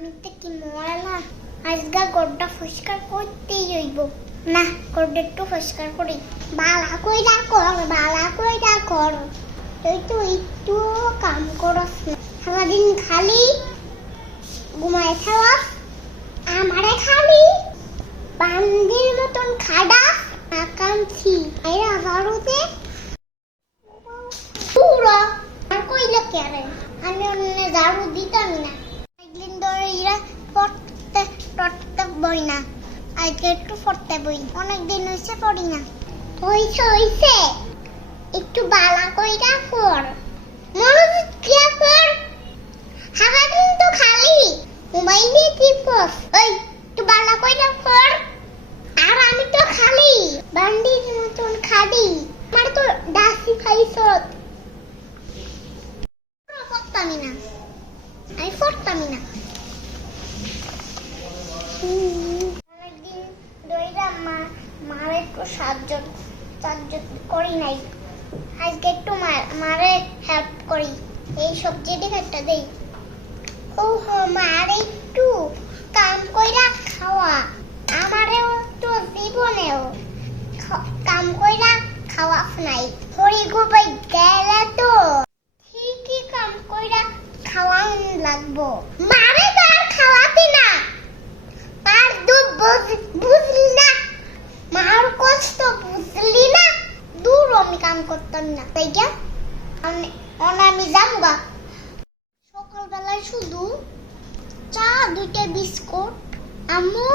আমিতে কি ময়লা আজগা গড়টা পরিষ্কার করতেই হইব না গড়টা একটু পরিষ্কার করি বালা কইরা কর তুই তো একটু কাম করস না সারাদিন খালি ঘুমায় থাকস আমারে খালি বান্দির মতন খাডা আকাঙ্ক্ষী এরা জারুতে পুরো আর কইলা কেরে আমি অন্য জারু দিতাম না একদিন ধরে এরা পড়তে বই না আজকে একটু পড়তে বই অনেকদিন হয়েছে পড়ি না হইছে একটু বালা কইরা পড় মনোযোগ দিয়া পড় সারাদিন তো খালি মোবাইল দিয়ে টিপস ওই একটু বালা কইরা পড় আর আমি তো খালি বান্ডির মতন খালি আমার তো দাসি খাইছত পড়তামই না আমি পড়তামই না অনেকদিন দইরা মারে একটু সাহায্য করি নাই আজকে একটু মারে হেল্প করি এই সবজিটি একটা দেই ও মারে একটু কাম কইরা খাওয়া আমারেও তো জীবনেও কাম কইরা খাওয়া নাই হরি গোবাই গেলে তো ঠিকই কাম কইরা খাওয়া লাগবো মারে তো আর খাওয়াতে না আর তো বুঝলি না মার কষ্ট বুঝলি না দূর আমি কাম করতাম না তাই গা আমি যামগা সকালবেলায় শুধু চা দুইটা বিস্কুট আম্মু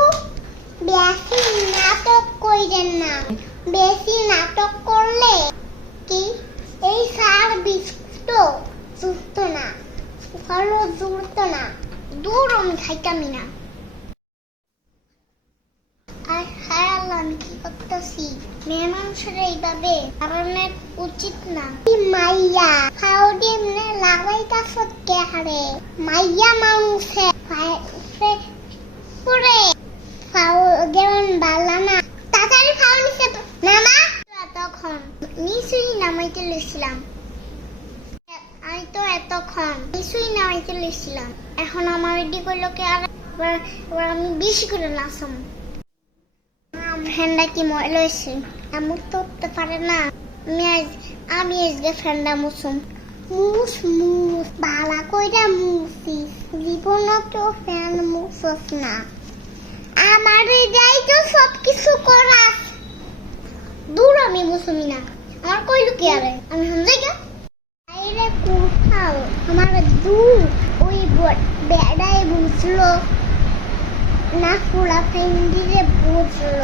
বেশি নাটক কইরেন না বেশি নাটক করলে কি এই সার বিস্কুট জুড়তো না ভালো জুড়তো না দূর আমি খাইতামই না আর হ্যাঁ আল্লাহ আমি কি করতেছি মেয়ে মানুষের এইভাবে কারণে উচিত না মাইয়া খাও দিয়ে লাগাইতা সত্যি হারে মাইয়া মানুষে পুরে খাও গেলেন বালা না তাড়াতাড়ি খাও নিচে নামা তখন নিচুই নামাইতে লেছিলাম আমি তো এতক্ষণ নিচুই নামাইতে লেছিলাম এখন আমার রেডি করলো কি আর আমি বেশি করে নাচম ফ্রেন্ডা কি ময়লা হয়েছে এমন তো উঠতে পারে না আমি আজকে ফ্রেন্ডা মুসুম মুস বালা কইরা মুসিস জীবন তো ফ্যান মুসস না আমার যাই তো সব কিছু করাস দূর আমি মুসুমি না আমার কইলো কি আরে আমি হামজাই গা আইরে কোথাও আমার দূর ওই বেড়াই বুঝলো না পুরা ফ্রেন্ডিরে বুঝলো